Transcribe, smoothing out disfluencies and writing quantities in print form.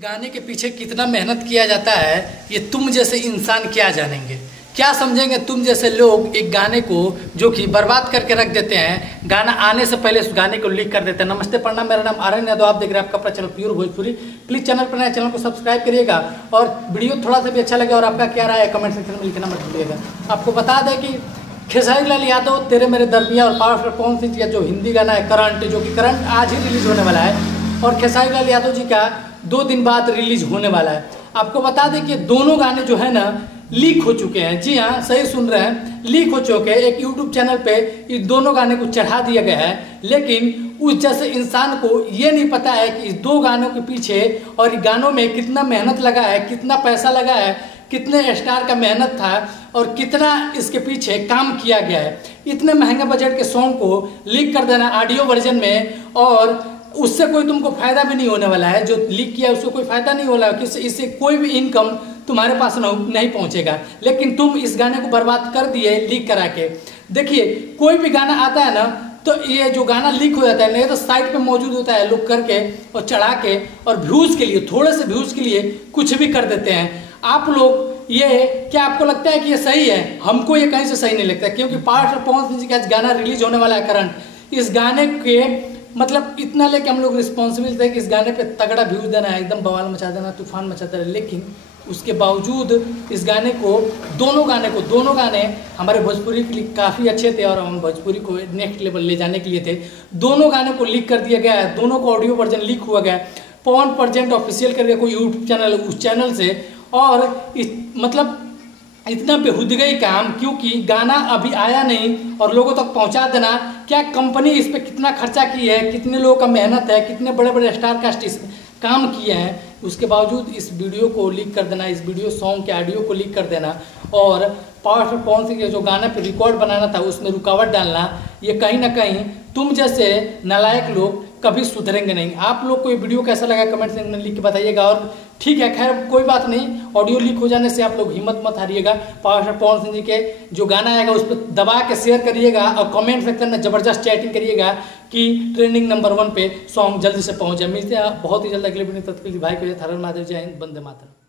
गाने के पीछे कितना मेहनत किया जाता है ये तुम जैसे इंसान क्या जानेंगे, क्या समझेंगे। तुम जैसे लोग एक गाने को जो कि बर्बाद करके रख देते हैं, गाना आने से पहले उस गाने को लीक कर देते हैं। नमस्ते प्रणाम, मेरा नाम आर्यन यादव, आप देख रहे हैं आपका अपना channel pure Bhojpuri. Please channel पर नए, चैनल को सब्सक्राइब करिएगा और वीडियो थोड़ा सा भी अच्छा लगे और आपका क्या राय है कमेंट सेक्शन में लिखना मत भूलिएगा। आपको बता दें कि खेसारी लाल यादव तेरे मेरे दरमिया और पावरफुल पवन सिंह जी का जो हिंदी गाना है करंट, जो कि करंट आज ही रिलीज होने वाला है और खेसारी लाल यादव जी का 2 दिन बाद रिलीज होने वाला है। आपको बता दें कि दोनों गाने जो है ना लीक हो चुके हैं। जी हाँ, सही सुन रहे हैं, लीक हो चुके हैं। एक यूट्यूब चैनल पे इस दोनों गाने को चढ़ा दिया गया है, लेकिन उस जैसे इंसान को ये नहीं पता है कि इस 2 गानों के पीछे और इन गानों में कितना मेहनत लगा है, कितना पैसा लगा है, कितने स्टार का मेहनत था और कितना इसके पीछे काम किया गया है। इतने महंगे बजट के सॉन्ग को लीक कर देना ऑडियो वर्जन में, और उससे कोई तुमको फायदा भी नहीं होने वाला है। जो लीक किया उसको कोई फायदा नहीं होने वाला है, इससे कोई भी इनकम तुम्हारे पास नहीं पहुंचेगा। लेकिन तुम इस गाने को बर्बाद कर दिए लीक करा के। देखिए, कोई भी गाना आता है ना तो ये जो गाना लीक हो जाता है नहीं तो साइट पे मौजूद होता है, लोग करके और चढ़ा के और व्यूज के लिए, थोड़े से व्यूज के लिए कुछ भी कर देते हैं। आप लोग ये क्या आपको लगता है कि ये सही है? हमको ये कहीं से सही नहीं लगता, क्योंकि पावरफुल पवन सिंह जी का गाना रिलीज होने वाला है करंट। इस गाने के मतलब इतना लेके हम लोग रिस्पॉन्सिबल थे कि इस गाने पे तगड़ा व्यूज देना है, एकदम बवाल मचा देना, तूफान मचा देना। लेकिन उसके बावजूद इस गाने को, दोनों गाने हमारे भोजपुरी के लिए काफ़ी अच्छे थे और हम भोजपुरी को नेक्स्ट लेवल ले जाने के लिए थे। दोनों गाने को लीक कर दिया गया है, दोनों को ऑडियो वर्जन लीक हुआ गया है। पवन प्रेजेंट ऑफिशियल करके कोई यूट्यूब चैनल, उस चैनल से, और मतलब इतना बेहुदगी काम, क्योंकि गाना अभी आया नहीं और लोगों तक पहुंचा देना। क्या कंपनी इस पर कितना खर्चा की है, कितने लोगों का मेहनत है, कितने बड़े बड़े स्टार कास्ट इस काम किए हैं, उसके बावजूद इस वीडियो को लीक कर देना, इस वीडियो सॉन्ग के ऑडियो को लीक कर देना और पावरफुल पवन सिंह के जो गाने पे रिकॉर्ड बनाना था उसमें रुकावट डालना, ये कहीं ना कहीं तुम जैसे नालायक लोग कभी सुधरेंगे नहीं। आप लोग को ये वीडियो कैसा लगा कमेंट सेक्शन में लिख के बताइएगा। और ठीक है, खैर कोई बात नहीं, ऑडियो लीक हो जाने से आप लोग हिम्मत मत हारिएगा। पावरफुल पवन सिंह जी के जो गाना आएगा उस पर दबा के शेयर करिएगा और कमेंट सेक्शन में जबरदस्त चैटिंग करिएगा कि ट्रेंडिंग नंबर 1 पे सॉन्ग जल्दी से पहुंच जाए। मिलते हैं बहुत ही जल्द अगले वीडियो। तत्काल भाई को हर हर महादेव, जय हिंद, वंदे मातरम।